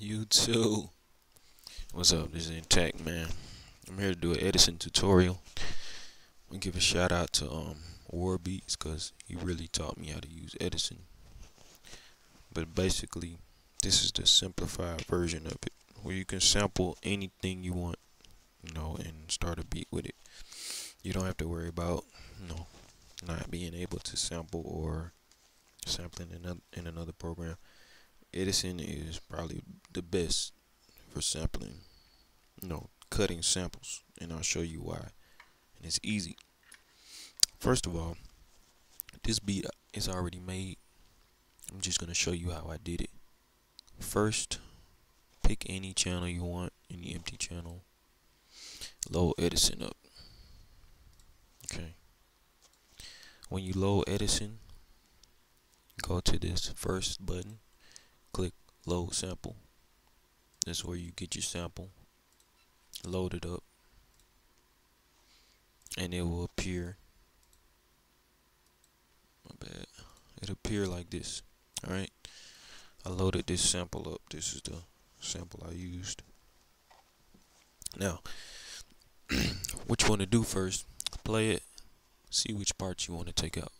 YouTube. What's up? This is Intact, man. I'm here to do an Edison tutorial. I'm gonna give a shout out to Warbeats because he really taught me how to use Edison. But basically, this is the simplified version of it, where you can sample anything you want, and start a beat with it. You don't have to worry about, not being able to sample or sampling in another program. Edison is probably the best for sampling, cutting samples, and I'll show you why. And it's easy. First of all, this beat is already made. I'm just gonna show you how I did it. First, pick any channel you want, any empty channel. Load Edison up. Okay. When you load Edison, go to this first button, click load sample. That's where you get your sample. Load it up, and it will appear. My bad. It'll appear like this. Alright. I loaded this sample up. This is the sample I used. Now, what you want to do first, play it, see which parts you want to take out.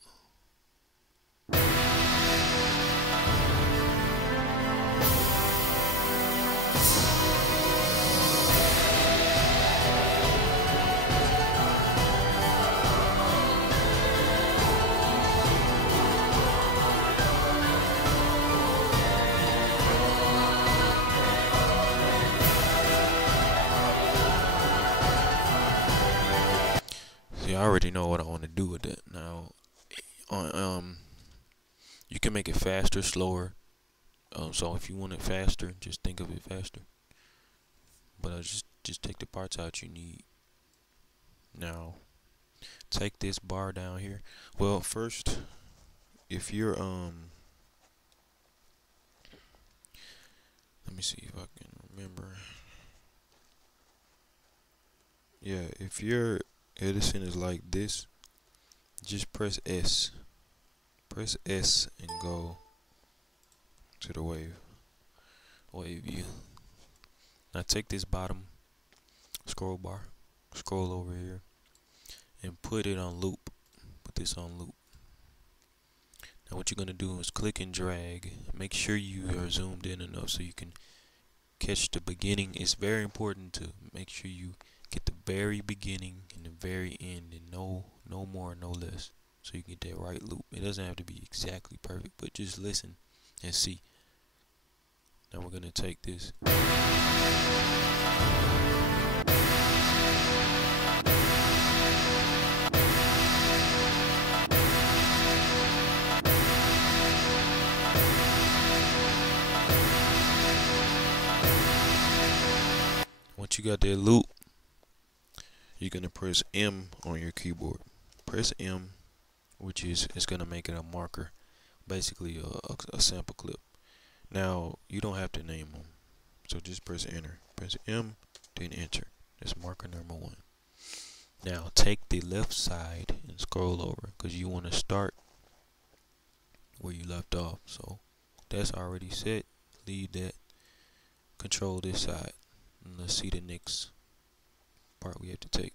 I already know what I want to do with that. Now, you can make it faster, slower. So if you want it faster, just think of it faster. But I just take the parts out you need. Now, take this bar down here. Well, first, if you're let me see if I can remember. Yeah, if your Edison is like this, just press S. Press S and go to the wave view. Now take this bottom scroll bar, scroll over here, and put it on loop. Put this on loop. Now what you're gonna do is click and drag. Make sure you are zoomed in enough so you can catch the beginning. It's very important to make sure you get the very beginning and the very end, and no more, no less, so you get that right loop. It doesn't have to be exactly perfect, but just listen and see. Now we're gonna take this. Once you got that loop, you're gonna press M on your keyboard. Press M, which is it's gonna make it a marker, basically a sample clip. Now you don't have to name them, so just press enter. Press M, then enter. That's marker number 1. Now take the left side and scroll over, because you want to start where you left off. So that's already set. Leave that. Control this side, and let's see the next part we have to take.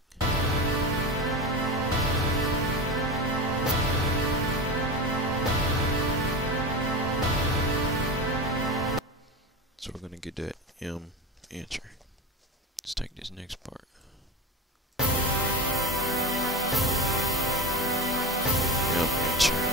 So we're gonna get that M, enter. Let's take this next part. M, enter.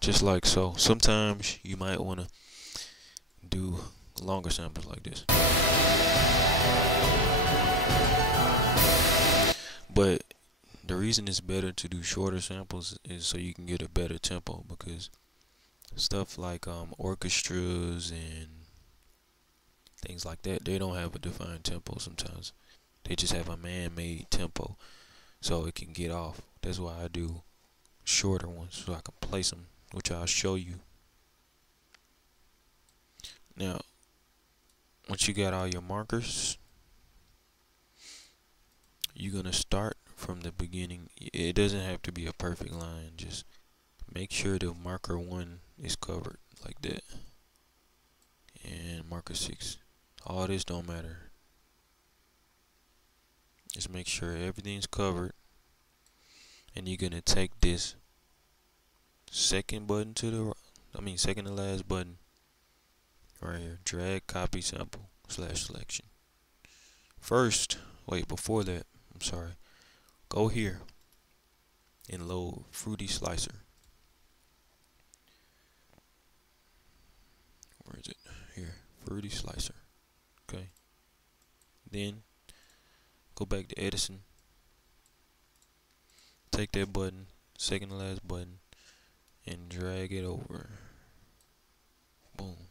Just like so. Sometimes you might want to do longer samples like this. But the reason it's better to do shorter samples is so you can get a better tempo, because stuff like orchestras and things like that, they don't have a defined tempo sometimes. They just have a man-made tempo, so it can get off. That's why I do shorter ones so I can place them, which I'll show you. Now, once you got all your markers, you're gonna start from the beginning. It doesn't have to be a perfect line, just make sure the marker 1 is covered like that, and marker 6. All this don't matter. Just make sure everything's covered, and you're gonna take this second button to the second to last button right here, drag copy sample / selection. First, wait, before that, I'm sorry, go here and load Fruity Slicer. Where is it? Here, Fruity Slicer. Okay. Then go back to Edison. Take that button, second to last button, and drag it over. Boom.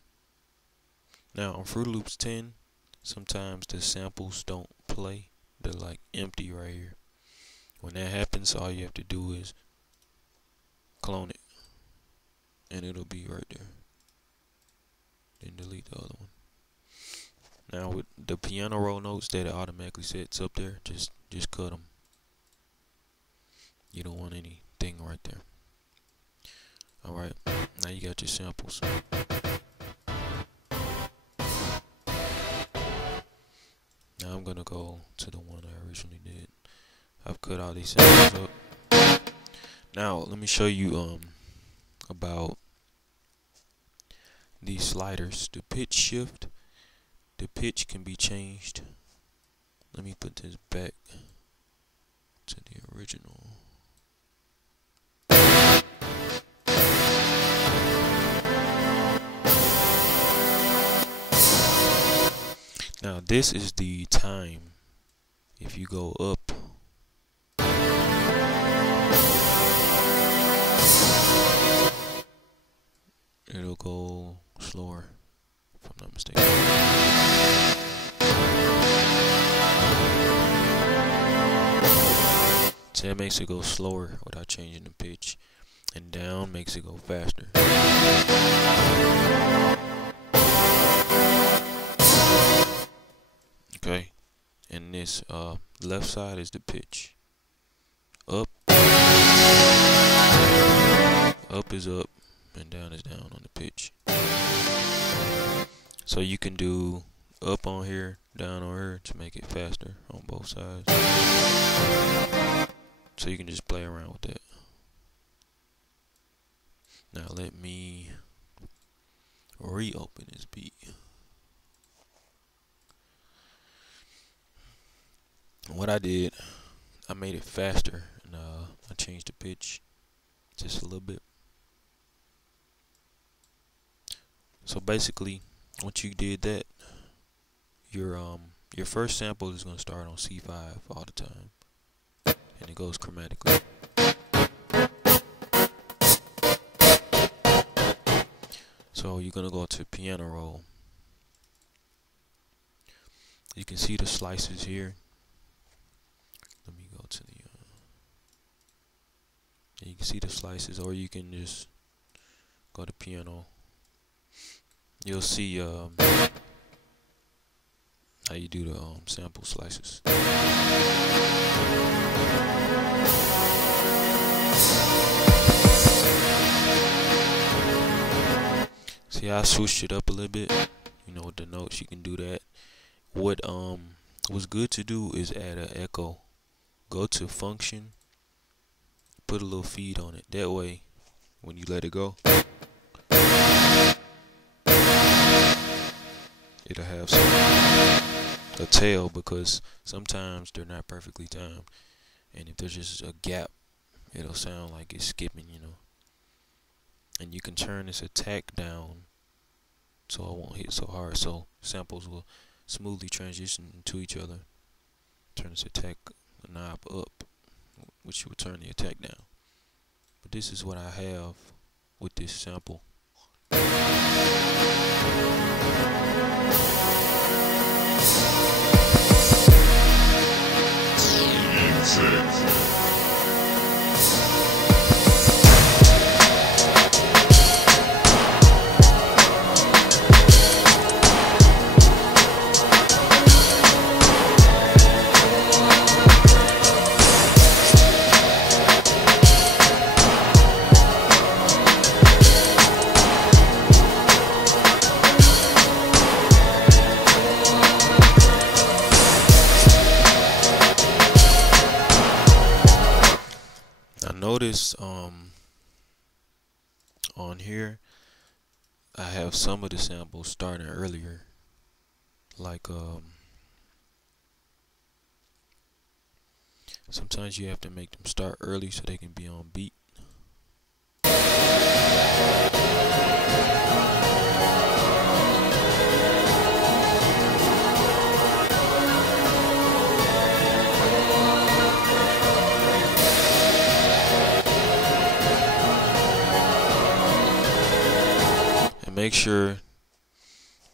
Now on Fruity Loops 10, sometimes the samples don't play. They're like empty right here. When that happens, all you have to do is clone it, and it'll be right there. Then delete the other one. Now with the piano roll notes that it automatically sets up there, just cut them. You don't want anything right there. Alright, now you got your samples. Now I'm gonna go to the one I originally did. I've cut all these samples up. Now let me show you about these sliders. The pitch shift, the pitch can be changed. Let me put this back to the original. Now this is the time. If you go up, it'll go slower, if I'm not mistaken. So that makes it go slower without changing the pitch, and down makes it go faster. Okay, and this left side is the pitch. Up is up, and down is down on the pitch. So you can do up on here, down on here to make it faster on both sides. So you can just play around with that. Now let me reopen this beat. What I did, I made it faster, and I changed the pitch just a little bit. So basically, once you did that, your first sample is gonna start on C5 all the time, and it goes chromatically. So you're gonna go to piano roll. You can see the slices here. Let me go to the you can see the slices, or you can just go to piano. You'll see how you do the sample slices. See, I switched it up a little bit. You know, with the notes, you can do that. What's good to do is add an echo. Go to function, put a little feed on it. That way, when you let it go, it'll have a tail, because sometimes they're not perfectly timed, and if there's just a gap, it'll sound like it's skipping, you know. And you can turn this attack down so it won't hit so hard, so samples will smoothly transition to each other. Turn this attack knob up, which will turn the attack down. But this is what I have with this sample. notice on here I have some of the samples starting earlier, like sometimes you have to make them start early so they can be on beat. Make sure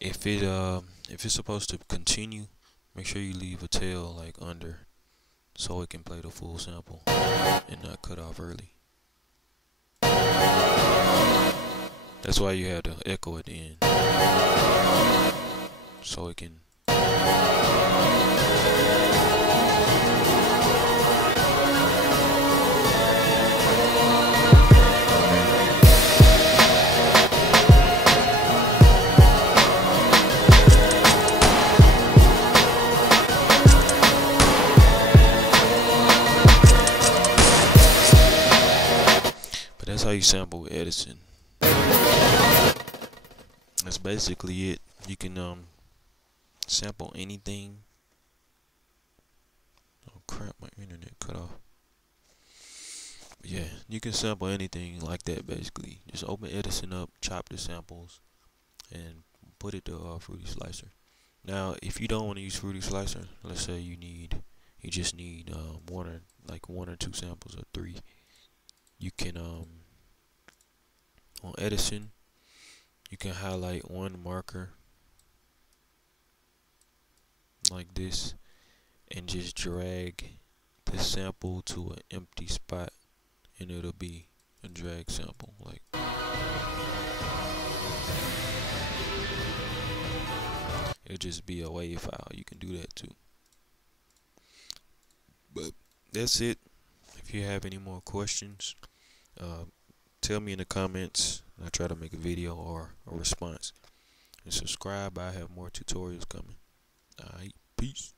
if it's supposed to continue, make sure you leave a tail like under so it can play the full sample and not cut off early. That's why you have to echo at the end so it can That's how you sample with Edison. That's basically it. You can sample anything. Oh crap, my internet cut off. But yeah, you can sample anything like that basically. Just open Edison up, chop the samples, and put it to Fruity Slicer. Now, if you don't want to use Fruity Slicer, let's say you just need one or two samples or three. You can on Edison, you can highlight one marker like this and just drag the sample to an empty spot, and it'll be a drag sample. Like it'll just be a WAV file. You can do that too. But that's it. If you have any more questions, tell me in the comments. I'll try to make a video or a response. And subscribe. I have more tutorials coming. Alright, peace.